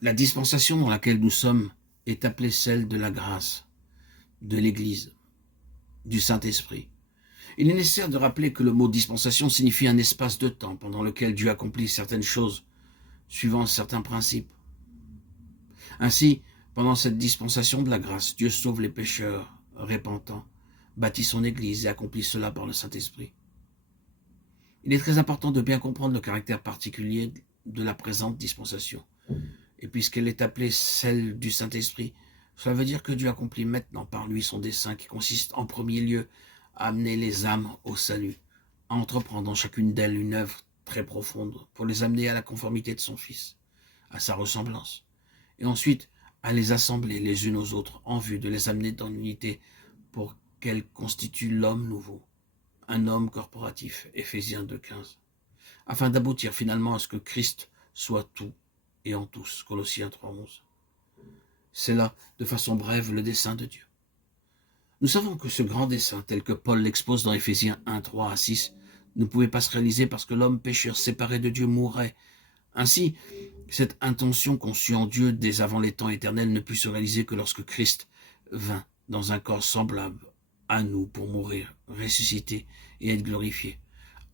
La dispensation dans laquelle nous sommes est appelée celle de la grâce, de l'Église, du Saint-Esprit. Il est nécessaire de rappeler que le mot dispensation signifie un espace de temps pendant lequel Dieu accomplit certaines choses, suivant certains principes. Ainsi, pendant cette dispensation de la grâce, Dieu sauve les pécheurs repentants, bâtit son Église et accomplit cela par le Saint-Esprit. Il est très important de bien comprendre le caractère particulier de la présente dispensation. Et puisqu'elle est appelée celle du Saint-Esprit, cela veut dire que Dieu accomplit maintenant par lui son dessein qui consiste en premier lieu à amener les âmes au salut, à entreprendre dans chacune d'elles une œuvre très profonde pour les amener à la conformité de son Fils, à sa ressemblance, et ensuite à les assembler les unes aux autres en vue de les amener dans l'unité pour qu'elles constituent l'homme nouveau, un homme corporatif, Éphésiens 2,15, afin d'aboutir finalement à ce que Christ soit tout et en tous, Colossiens 3,11. C'est là, de façon brève, le dessein de Dieu. Nous savons que ce grand dessein, tel que Paul l'expose dans Éphésiens 1, 3-6, ne pouvait pas se réaliser parce que l'homme pécheur séparé de Dieu mourrait. Ainsi, cette intention conçue en Dieu dès avant les temps éternels ne put se réaliser que lorsque Christ vint dans un corps semblable à nous pour mourir, ressusciter et être glorifié.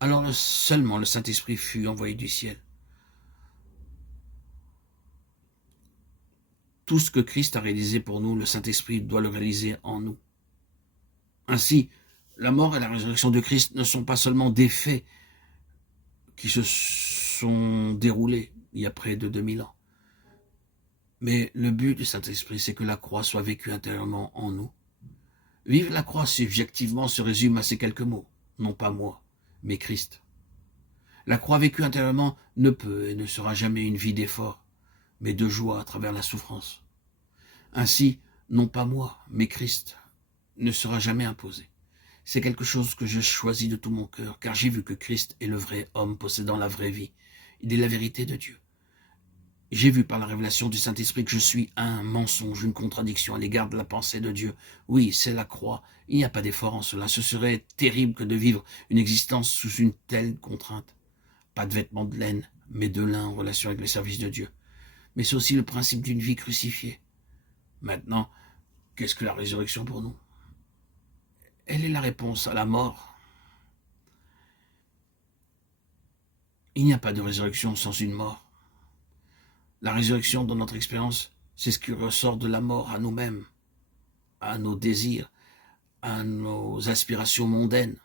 Alors seulement le Saint-Esprit fut envoyé du ciel. Tout ce que Christ a réalisé pour nous, le Saint-Esprit doit le réaliser en nous. Ainsi, la mort et la résurrection de Christ ne sont pas seulement des faits qui se sont déroulés il y a près de 2000 ans. Mais le but du Saint-Esprit, c'est que la croix soit vécue intérieurement en nous. Vivre la croix subjectivement se résume à ces quelques mots. Non pas moi, mais Christ. La croix vécue intérieurement ne peut et ne sera jamais une vie d'effort, mais de joie à travers la souffrance. Ainsi, non pas moi, mais Christ ne sera jamais imposé. C'est quelque chose que je choisis de tout mon cœur, car j'ai vu que Christ est le vrai homme possédant la vraie vie. Il est la vérité de Dieu. J'ai vu par la révélation du Saint-Esprit que je suis un mensonge, une contradiction à l'égard de la pensée de Dieu. Oui, c'est la croix. Il n'y a pas d'effort en cela. Ce serait terrible que de vivre une existence sous une telle contrainte. Pas de vêtements de laine, mais de lin en relation avec le service de Dieu. Mais c'est aussi le principe d'une vie crucifiée. Maintenant, qu'est-ce que la résurrection pour nous? Elle est la réponse à la mort. Il n'y a pas de résurrection sans une mort. La résurrection, dans notre expérience, c'est ce qui ressort de la mort à nous-mêmes, à nos désirs, à nos aspirations mondaines.